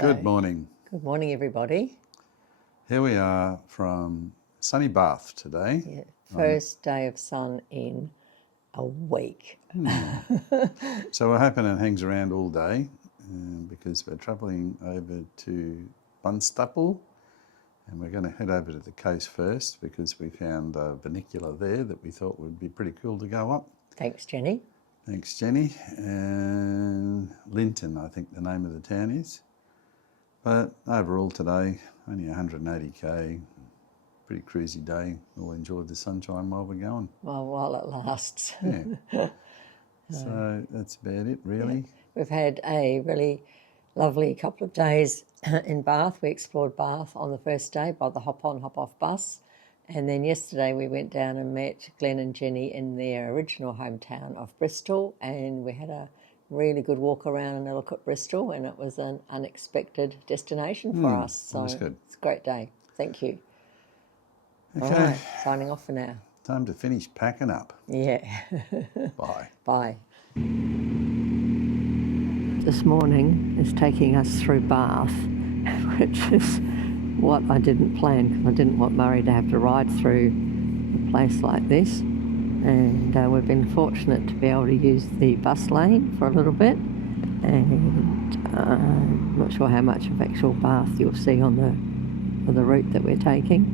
Good morning. Good morning, everybody. Here we are from sunny Bath today. Yeah, first day of sun in a week. So we're hoping it hangs around all day because we're travelling over to Barnstaple and we're going to head over to the coast first because we found a vernacular there that we thought would be pretty cool to go up. Thanks, Jenny. Thanks, Jenny. And Linton, I think the name of the town is. But overall today, only 180k, pretty cruisy day. We'll enjoy the sunshine while we're going. Well, while it lasts. Yeah. So that's about it, really. Yeah. We've had a really lovely couple of days in Bath. We explored Bath on the first day by the hop-on, hop-off bus. And then yesterday we went down and met Glenn and Jenny in their original hometown of Bristol, and we had a really good walk around and a look at Bristol, and it was an unexpected destination for us. So that's good. It's a great day. Thank you. Okay. All right, signing off for now. Time to finish packing up. Yeah. Bye. Bye. This morning is taking us through Bath, which is what I didn't plan because I didn't want Murray to have to ride through a place like this. And we've been fortunate to be able to use the bus lane for a little bit. And I'm not sure how much of actual Bath you'll see on the route that we're taking.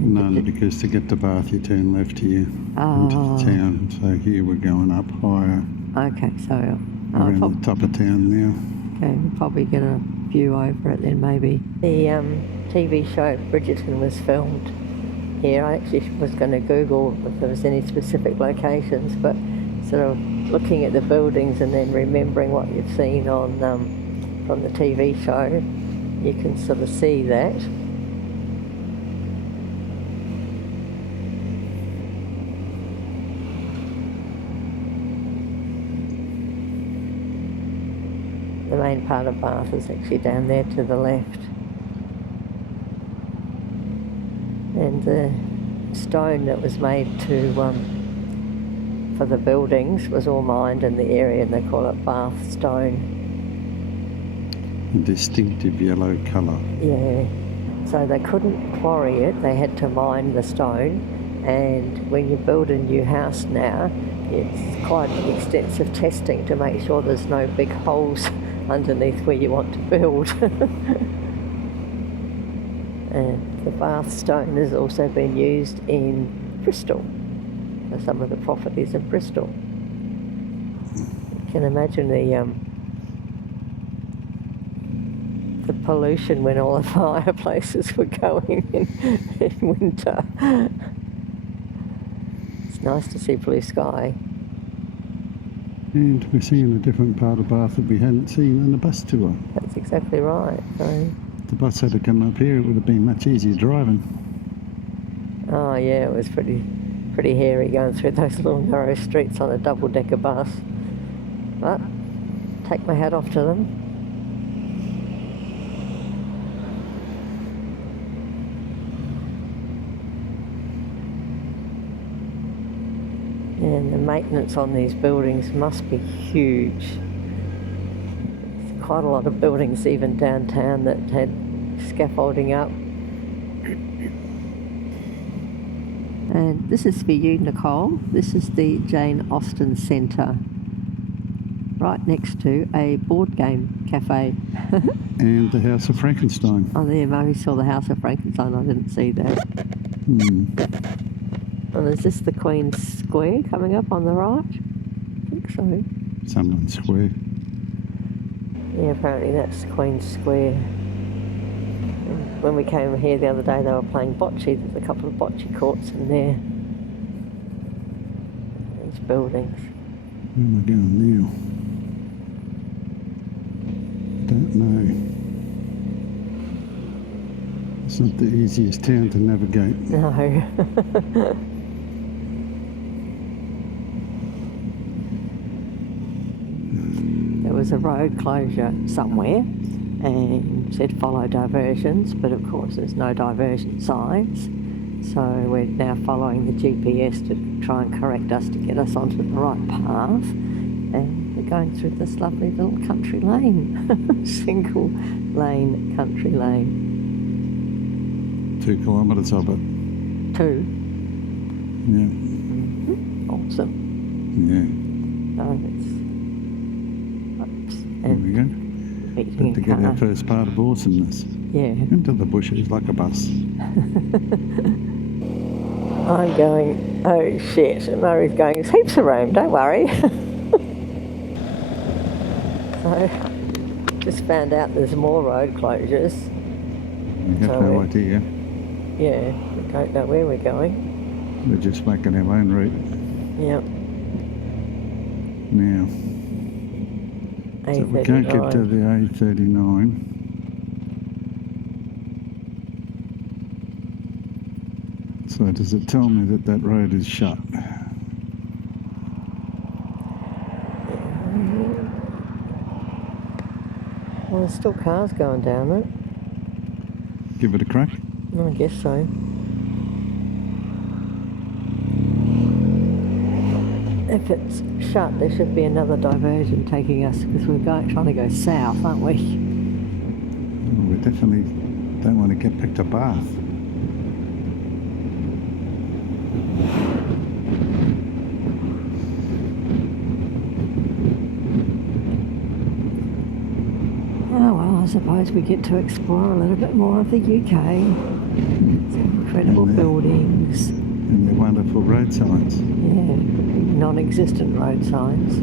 None, because to get to Bath you turn left here into the town. So here we're going up higher. Okay, so we're on the top of town now. Okay, we'll probably get a view over it then maybe. The TV show Bridgerton was filmed here. I actually was going to Google if there was any specific locations, but sort of looking at the buildings and then remembering what you've seen on from the TV show, you can sort of see that. The main part of Bath is actually down there to the left. And the stone that was made to for the buildings was all mined in the area, and they call it Bath stone. A distinctive yellow colour. Yeah. So they couldn't quarry it, they had to mine the stone, and when you build a new house now, it's quite extensive testing to make sure there's no big holes underneath where you want to build. And the Bath stone has also been used in Bristol, for some of the properties in Bristol. You can imagine the pollution when all the fireplaces were going in winter. It's nice to see blue sky. And we're seeing a different part of Bath that we hadn't seen on the bus tour. That's exactly right. So, if the bus had to come up here, it would have been much easier driving. oh yeah, it was pretty hairy going through those little narrow streets on a double-decker bus. But take my hat off to them. And the maintenance on these buildings must be huge. There's quite a lot of buildings even downtown that had scaffolding up. And this is for you, Nicole. This is the Jane Austen Centre, right next to a board game cafe. And the House of Frankenstein. Oh, there, Murray saw the House of Frankenstein. I didn't see that. And is this the Queen's Square coming up on the right? I think so. Sunderland Square. Yeah, apparently that's Queen's Square. When we came here the other day, they were playing bocce. There's a couple of bocce courts in there. These buildings. Where am I going now? Don't know. It's not the easiest town to navigate. No. There was a road closure somewhere and said follow diversions, but of course there's no diversion signs. So we're now following the GPS to try and correct us to get us onto the right path. And we're going through this lovely little country lane. Single lane country lane. 2 kilometres of it. 2. Yeah. Awesome. Yeah. Oh, it's... Oops. There we go. Meeting Had to a get car. our first part of awesomeness. Yeah. Into the bushes like a bus. I'm going, oh shit, and Murray's going, there's heaps of room, don't worry. So, just found out there's more road closures. We have So no idea. Yeah, we don't know where we're going. We're just making our own route Yep. now. So we can't get to A39. the A39. So does it tell me that that road is shut? Well, there's still cars going down it. Give it a crack. I guess so. If it's shut, there should be another diversion taking us, because we're trying to go south, aren't we? We definitely don't want to get back to Bath. Oh well, I suppose we get to explore a little bit more of the UK. Some incredible buildings. And they're wonderful road signs. Yeah, non-existent road signs.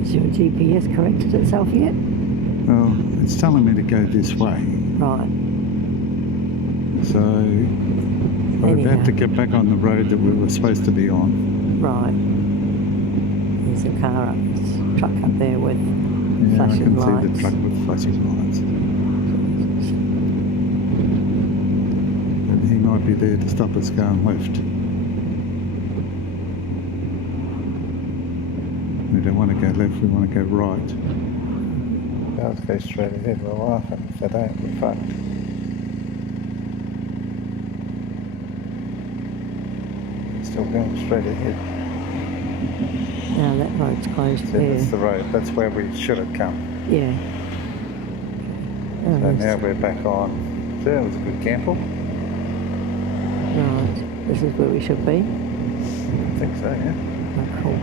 Has your GPS corrected itself yet? Well, it's telling me to go this way. Right. So we're about to get back on the road that we were supposed to be on. Right. There's a car up, truck up there with Yeah, I flashing can lights. see the truck with flashing lights. And he might be there to stop us going left. We don't want to go left, we want to go right. Let's go straight ahead, we're laughing. If they don't, we're fucked. Still going straight ahead. Now that road's closed So there. that's the road, that's where we should have come. Yeah. Oh, So now we're back on. So that was a good gamble. right. This is where we should be. I think so, yeah. Oh, cool.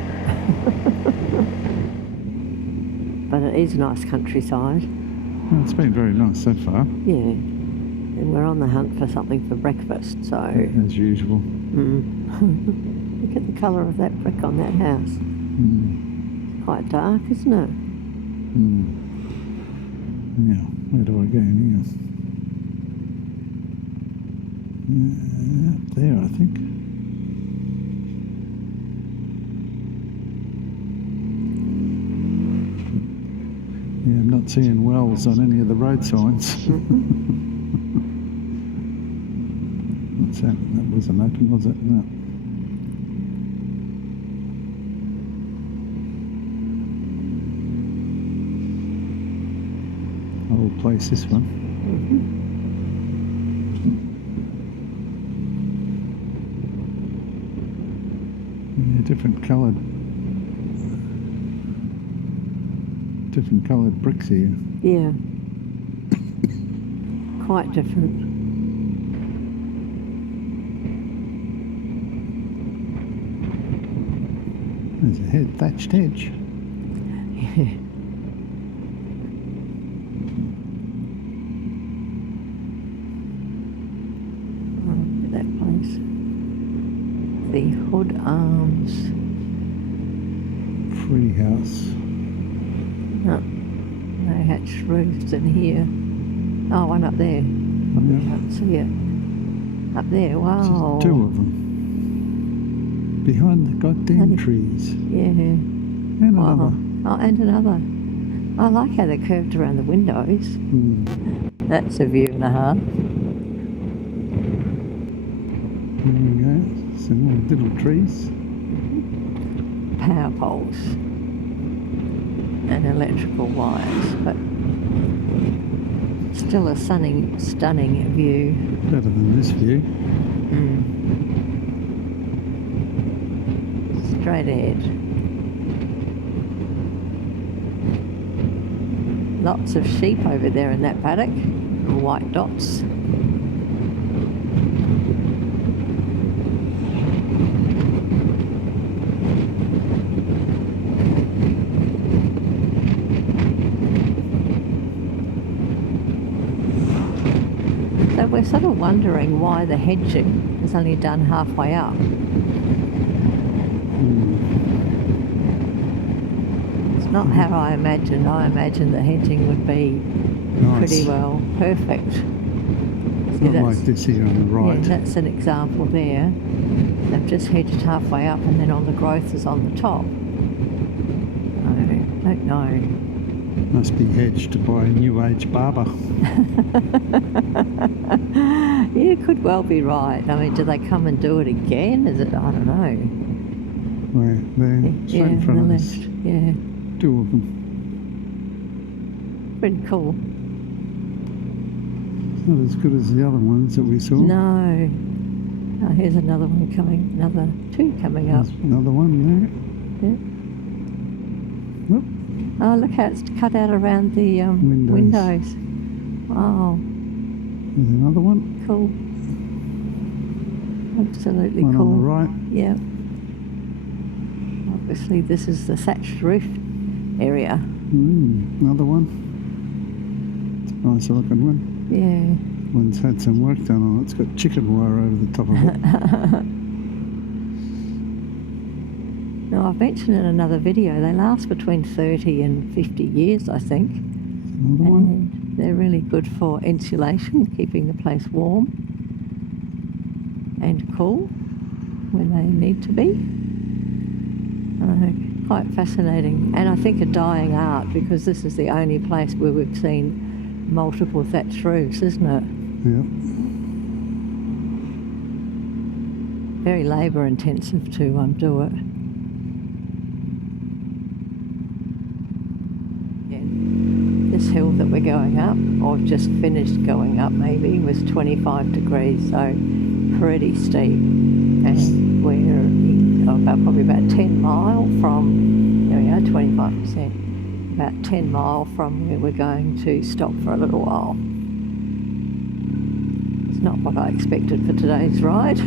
But it is nice countryside. Well, it's been very nice so far, Yeah. And we're on the hunt for something for breakfast, so... as usual. Look at the colour of that brick on that house. Quite dark, isn't it? Yeah, where do I go now? Up there, I think. Yeah, I'm not seeing wells on any of the road signs. What's that? That wasn't open, was it? No. Old place, this one. Yeah, different coloured bricks here. Yeah. Quite different. There's a thatched hedge. Yeah. That place. The Hood Arms. Free house. No, no hatched roofs in here. Oh, one up there. I can't see it. Up there, wow. Just 2 of them. Behind the goddamn trees. Yeah. And Wow. another. Oh, and another. I like how they're curved around the windows. That's a view and a half. There we go. Some more little trees. Power poles. And electrical wires, but still a stunning view. Better than this view. straight ahead. Lots of sheep over there in that paddock, white dots. So we're sort of wondering why the hedging is only done halfway up. It's not how I imagined. I imagined the hedging would be pretty well perfect. It's not like this here on the right. Yeah, that's an example there. They've just hedged halfway up and then all the growth is on the top. I don't know. Must be hedged by a new age barber. You could well be right. I mean, do they come and do it again? Is it? I don't know. Where they're straight in front of us. Yeah. 2 of them. Pretty cool. Not as good as the other ones that we saw. No. Oh, here's another one coming. Another 2 coming up. There's another one there. Yeah. Whoop. Oh, look how it's cut out around the windows. Wow. There's another one. Cool. Absolutely One cool. on the right. Yeah. Obviously, this is the thatched roof area. Another one. It's a nice looking one. Yeah. One's had some work done on it. It's got chicken wire over the top of it. Now, I've mentioned in another video, they last between 30 and 50 years, I think. Another one. And they're really good for insulation, keeping the place warm and cool when they need to be. Quite fascinating. And I think a dying art, because this is the only place where we've seen multiple thatched roofs, isn't it? Yeah. Very labour intensive to do it. This hill that we're going up, or just finished going up maybe, was 25 degrees, so pretty steep. And we're probably about 10 mile from, there we are, 25%, about 10 mile from where we're going to stop for a little while. It's not what I expected for today's ride.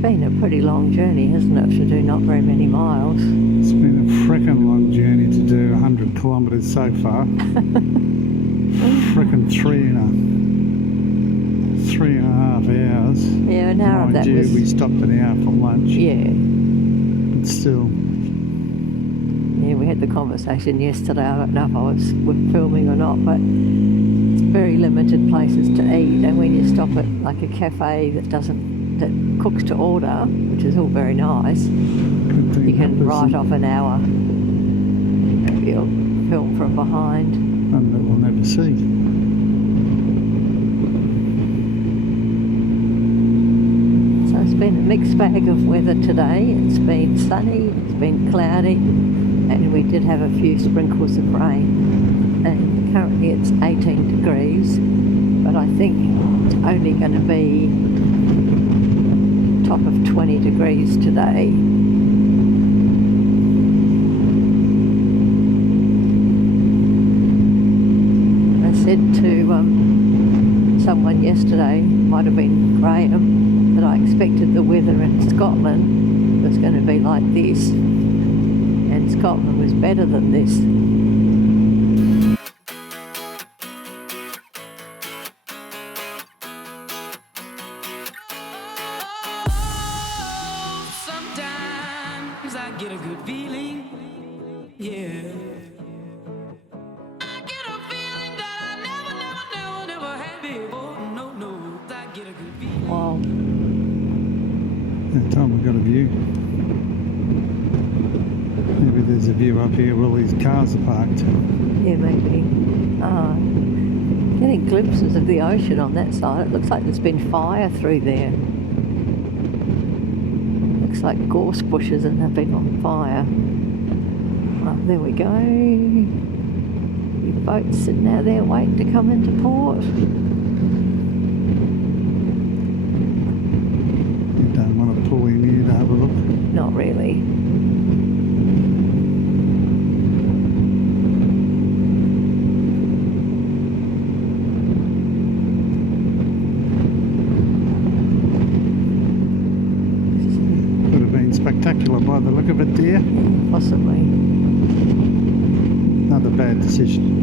Been a pretty long journey, hasn't it, to do not very many miles. It's been a frickin' long journey to do 100 kilometres so far. Frickin' 3.5 hours. Yeah, an hour of that Mind you, was... we stopped an hour for lunch. Yeah. But still. Yeah, we had the conversation yesterday. I don't know if I was filming or not, but it's very limited places to eat, and when you stop at like a cafe that cooks to order, which is all very nice, you can write off an hour. Maybe you'll film from behind. And that we'll never see. So it's been a mixed bag of weather today. It's been sunny, it's been cloudy, and we did have a few sprinkles of rain. And currently it's 18 degrees, but I think it's only going to be top of 20 degrees today. I said to someone yesterday, might have been Graham, that I expected the weather in Scotland was going to be like this, and Scotland was better than this. I get a good feeling, yeah. I get a feeling that I never had before. No, I get a good feeling. Wow. That time we got a view. Maybe there's a view up here where all these cars are parked. Yeah, maybe. Getting glimpses of the ocean on that side. It looks like there's been fire through there. Looks like gorse bushes and they've been on fire. Oh, there we go. The boat's sitting out there waiting to come into port. You don't want to pull in here to have a look. Not really. Would have been spectacular by the look of it, dear. Possibly. Another bad decision.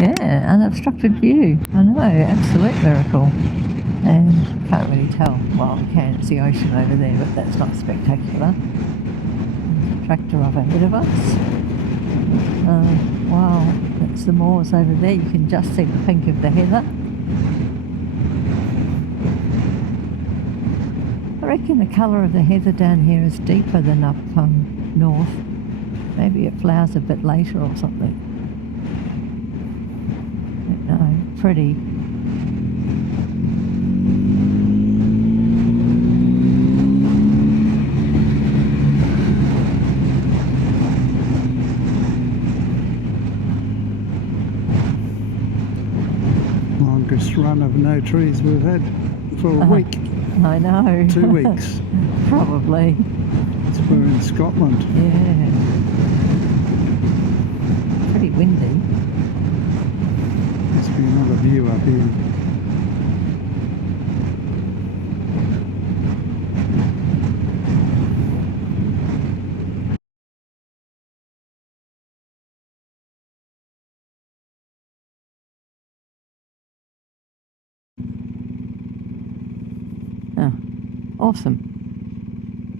Yeah, unobstructed view. I know, absolute miracle. And can't really tell. Well, you can, it's the ocean over there, but that's not spectacular. There's a tractor up ahead of us. Wow, that's the moors over there. You can just see the pink of the heather. I reckon the colour of the heather down here is deeper than up north. Maybe it flowers a bit later or something. But no, pretty. Longest run of no trees we've had for a week. I know. 2 weeks. Probably. We're in Scotland. Yeah. Pretty windy. Must be another view up here. Oh, awesome.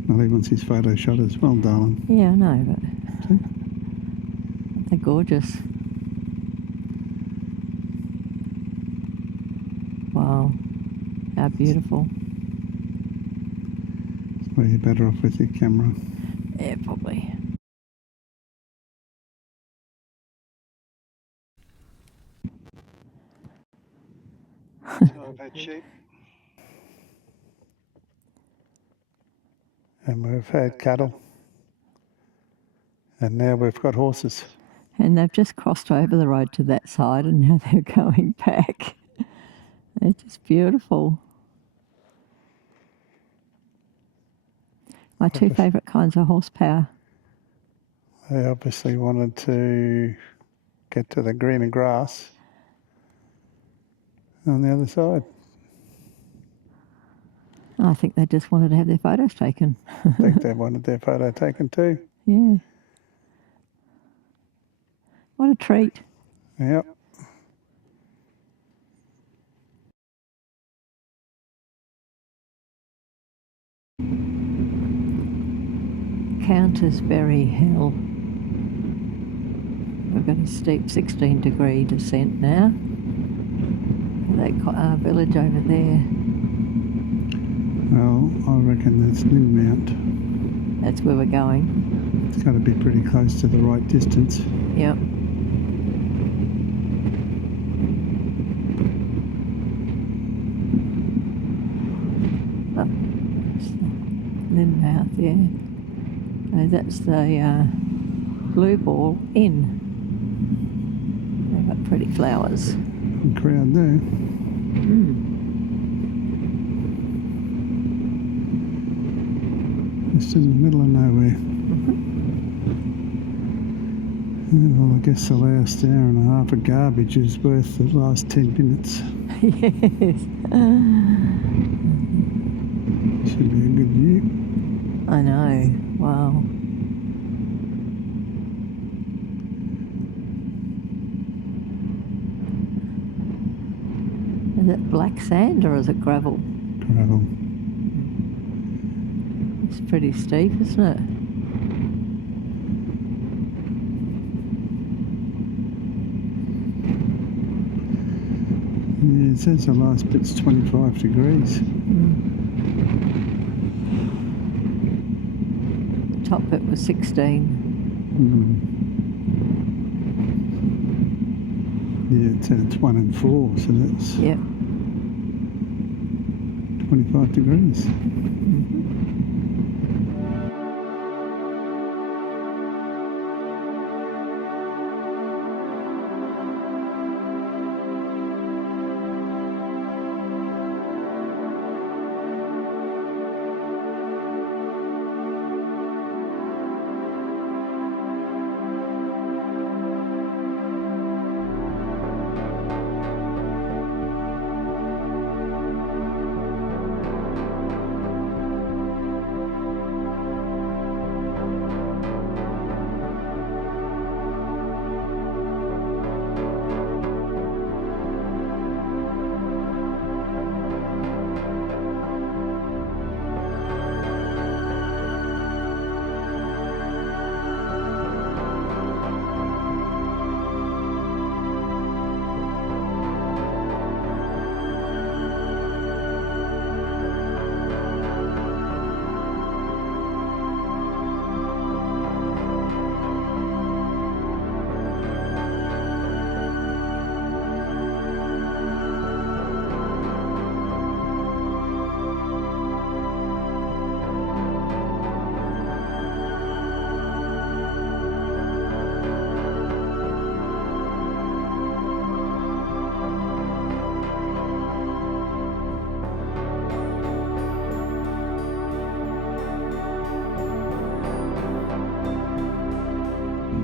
Well, he wants his photo shot as well, darling. Yeah, I know, but they're gorgeous. Wow, how beautiful. Well, you're better off with your camera. Yeah, probably. So I've had sheep. And we've had cattle. And now we've got horses. And they've just crossed over the road to that side and now they're going back. It's just beautiful. My two favourite kinds of horsepower. They obviously wanted to get to the greener grass on the other side. I think they just wanted to have their photos taken. I think they wanted their photo taken too. Yeah. What a treat. Yep. Countersbury Hill. We've got a steep 16-degree descent now. That village over there. Well, I reckon that's Lynmount. That's where we're going. It's got to be pretty close to the right distance. Yep. Oh, Lynmouth, yeah. So that's the Blue Ball Inn. They've got pretty flowers. Good crowd there. Just in the middle of nowhere. Well, I guess the last hour and a half of garbage is worth the last 10 minutes. Yes. Should be a good view. I know. Wow. Is it black sand or is it gravel? Gravel. It's pretty steep, isn't it? Yeah, it says the last bit's 25 degrees. The top bit was 16. Yeah, it said it's 1 and 4, so that's Yep. 25 degrees.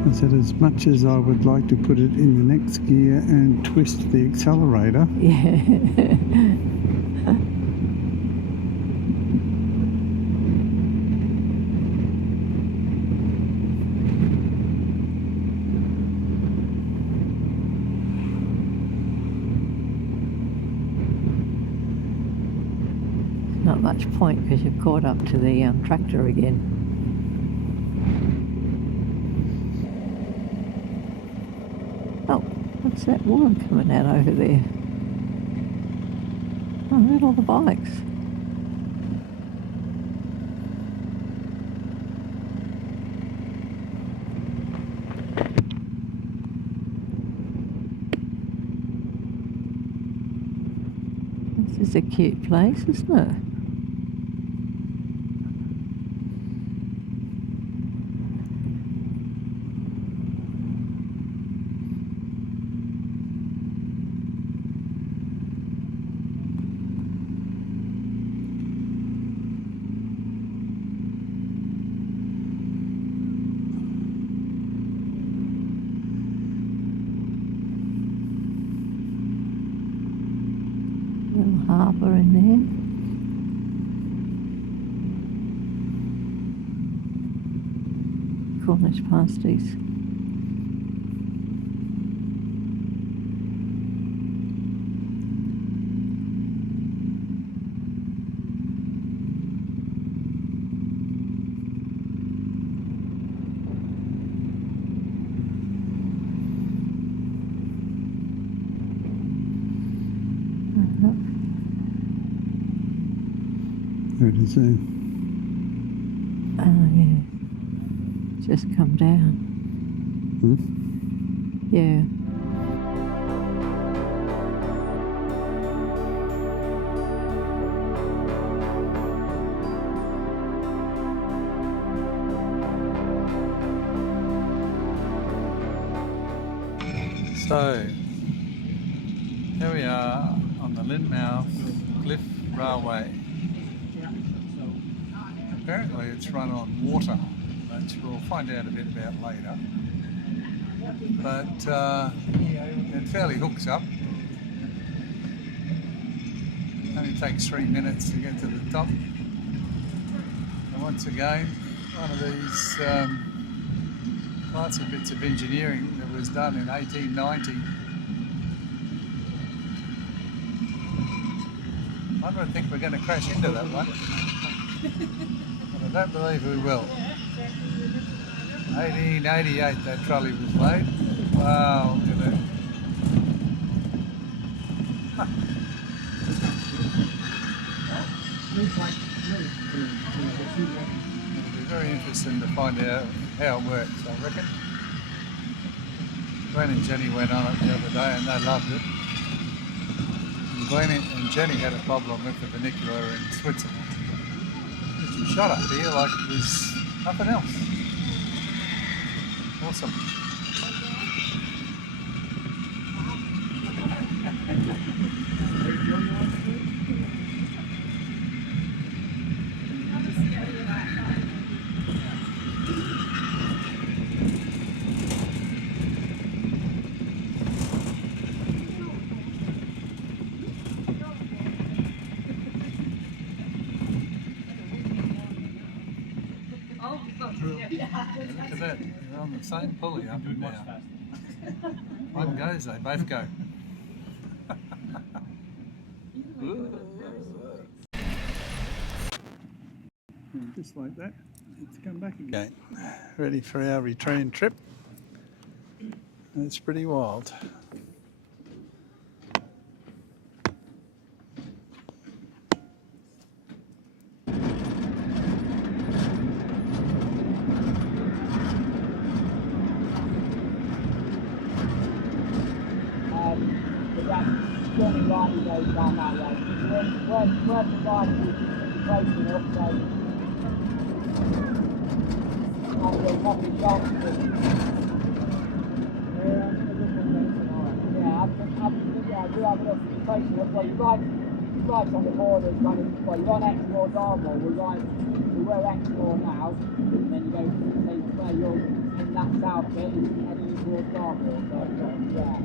I said, as much as I would like to put it in the next gear and twist the accelerator, Yeah. Not much point because you've caught up to the tractor again. Oh, what's that water coming out over there? Oh, look at all the bikes. This is a cute place, isn't it? Little harbour in there. Cornish pasties. there it is there. Oh, yeah. Just come down. Hmm? Yeah. So, here we are on the Lynmouth Cliff Railway. Apparently it's run on water, which we'll find out a bit about later. But it fairly hooks up. Only takes 3 minutes to get to the top. And once again, one of these classic bits of engineering that was done in 1890. I don't think we're going to crash into that one. But I don't believe we will. 1888 that trolley was laid. Wow, look at that. It'll be very interesting to find out how it works, I reckon. Glenn and Jenny went on it the other day and they loved it. And Glenn and Jenny had a problem with the vernacular in Switzerland. She shot up here like it was nothing else. Awesome. Look at that, they're on the same pulley up and down. One goes, they both go. And just like that, it's come back again. Ready for our return trip. It's pretty wild. Johnny Riley goes down that way. We're providing education up, so might be a coffee shop. Yeah, I do have enough education up. Well, you ride on the border, kind of, well, you're on Exmoor Dartmoor, we're Exmoor now, and then you go to where you're in that south bit, heading towards Barnstaple, so yeah.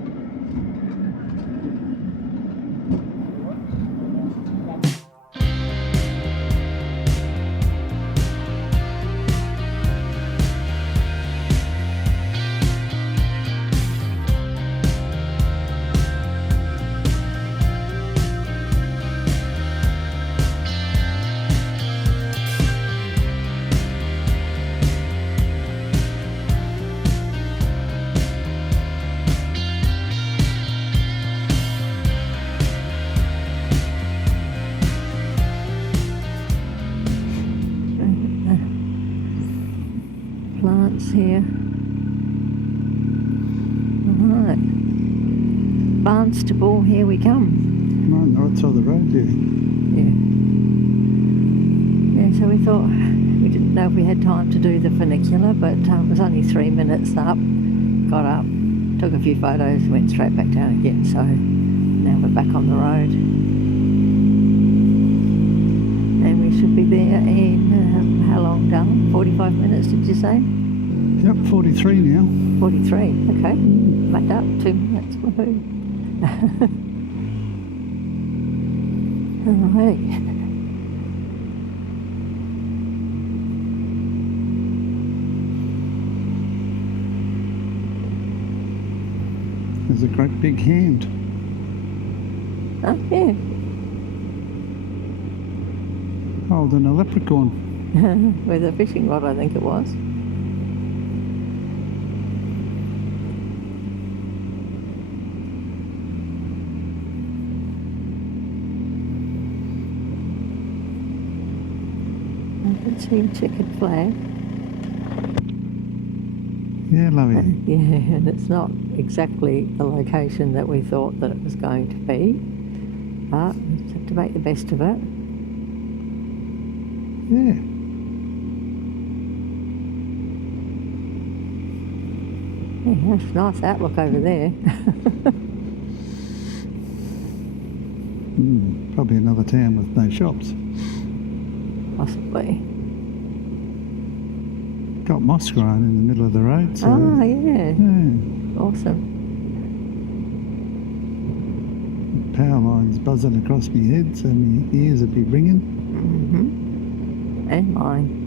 Plants here. Alright. Barnstaple, here we come. On the right side of the road, yeah. Yeah. Yeah, so we thought, we didn't know if we had time to do the funicular, but it was only 3 minutes up. Got up, took a few photos, went straight back down again, so now we're back on the road. And we should be there in, how long, Darren? 45 minutes, did you say? Yep, 43 now. 43, okay. Back up, 2 minutes, woohoo. Alright. There's a great big hand. Oh, yeah. Holding a leprechaun. With a fishing rod, I think it was. I can see a checkered flag. Yeah, lovely. Yeah, and it's not exactly the location that we thought that it was going to be, but we just have to make the best of it. Yeah. Yeah, that's a nice outlook over there. Probably another town with no shops. Possibly. Got moss growing in the middle of the road, so... Oh, yeah. Yeah. Awesome. Power lines buzzing across my head, so my ears would be ringing. And mine.